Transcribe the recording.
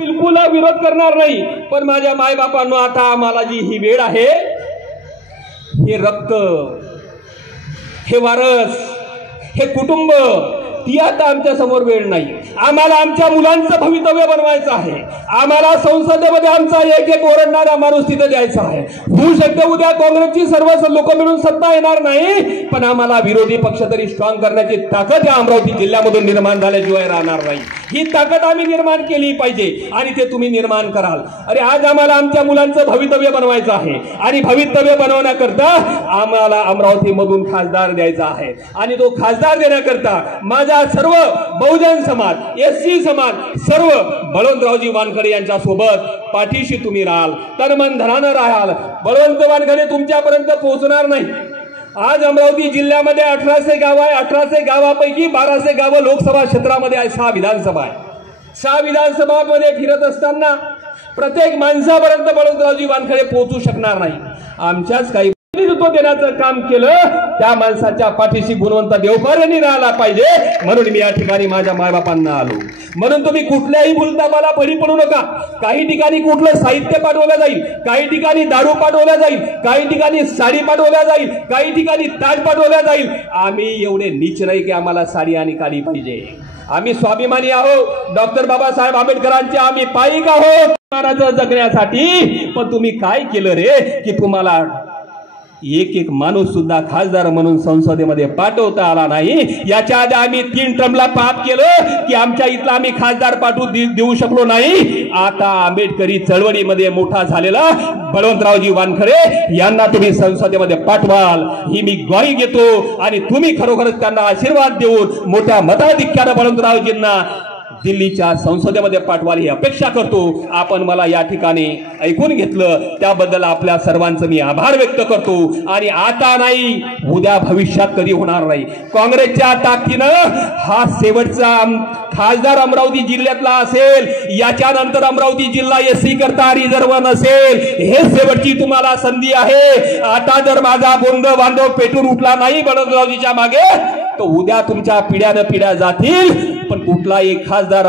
बिलकुल विरोध करणार नाही, पण माझ्या मायबापांनो आता आम्हाला जी ही वेळ आहे, हे रक्त, हे वारस, हे कुटुंब, ती आता आमच्या समोर वेळ नाही. आम्हाला आमच्या मुलांचं भवितव्य बनवायचं आहे. आम्हाला संसदेमध्ये आमचा एक एक ओरडणारा माणूस तिथे द्यायचा आहे. होऊ शकते उद्या काँग्रेसची सर्व लोक मिळून सत्ता येणार नाही, पण आम्हाला विरोधी पक्ष तरी स्ट्रॉंग करण्याची ताकद या अमरावती जिल्ह्यामधून निर्माण झाल्याशिवाय राहणार नाही. ही ताकद आम्ही निर्माण केली पाहिजे आणि ते तुम्ही निर्माण कराल. अरे आज आम्हाला आमच्या मुलांचं भवितव्य बनवायचं आहे आणि भवितव्य बनवण्याकरता आम्हाला अमरावतीमधून खासदार द्यायचा आहे आणि तो खासदार देण्याकरता माझा सर्व बहुजन समाज, एससी समाज, सर्व बळवंतरावजी वानखडे यांच्या सोबत पाठीशी तुम्ही राहाल, तनमन धनानं राहाल. बळवंत वानखडे तुमच्यापर्यंत पोहोचणार नाही. आज अमरावती जिल्ह्यामध्ये 1800 गाव आहे. 1800 गावापैकी 1200 गावं लोकसभा क्षेत्रामध्ये आहे. 6 विधानसभा आहे. 6 विधानसभामध्ये फिरत असताना प्रत्येक माणसापर्यंत बळवंतरावजी वानखडे पोहोचू शकणार नाही. आमच्याच काही नेतृत्व देण्याचं काम केलं, त्या माणसाच्या पाठीशी गुणवंत देवकर यांनी राहायला पाहिजे. म्हणून मी या ठिकाणी माझ्या मायबापांना आलो. म्हणून तुम्ही कुठल्याही बोलता मला बळी पडू नका. काही ठिकाणी कुठलं साहित्य पाठवलं जाईल, काही ठिकाणी दारू पाठवल्या जाईल, काही ठिकाणी साडी पाठवल्या जाईल, काही ठिकाणी ताट पाठवल्या जाईल. आम्ही एवढे नीच नाही की आम्हाला साडी आणि काडी पाहिजे. आम्ही स्वाभिमानी आहोत. डॉक्टर बाबासाहेब आंबेडकरांचे आम्ही पाईक आहोत महाराज जगण्यासाठी. पण तुम्ही काय केलं रे की तुम्हाला एक एक माणूस सुद्धा खासदार म्हणून संसदेमध्ये पाठवता आला नाही. याच्या आधी आम्ही 3 टर्मला पाप केलं की आमच्या इथला आम्ही खासदार पाठवू देऊ शकलो नाही. आता आंबेडकरी चळवळीमध्ये मोठा झालेला बळवंतरावजी वानखडे यांना तुम्ही संसदेमध्ये पाठवाल ही मी ग्वाही घेतो आणि तुम्ही खरोखरच त्यांना आशीर्वाद देऊन मोठ्या मताधिक्याने बळवंतरावजींना दिल्लीच्या संसदेमध्ये पाठवाल ही अपेक्षा करतो. आपण मला या ठिकाणी ऐकून घेतलं त्याबद्दल आपल्या सर्वांचं मी आभार व्यक्त करतो. आणि आता नाही, उद्या भविष्यात कधी होणार नाही. काँग्रेसच्या ताकदीनं हा शेवटचा खासदार अमरावती जिल्ह्यातला असेल. याच्यानंतर अमरावती जिल्हा एससी करता रिझर्व नसेल. हे शेवटची तुम्हाला संधी आहे. आता जर माझा बोंद बांधव पेटून उठला नाही बळवंतरावजीच्या मागे, तर उद्या तुमच्या पिढ्यानं पिढ्या जातील. पण कुठला एक खासदार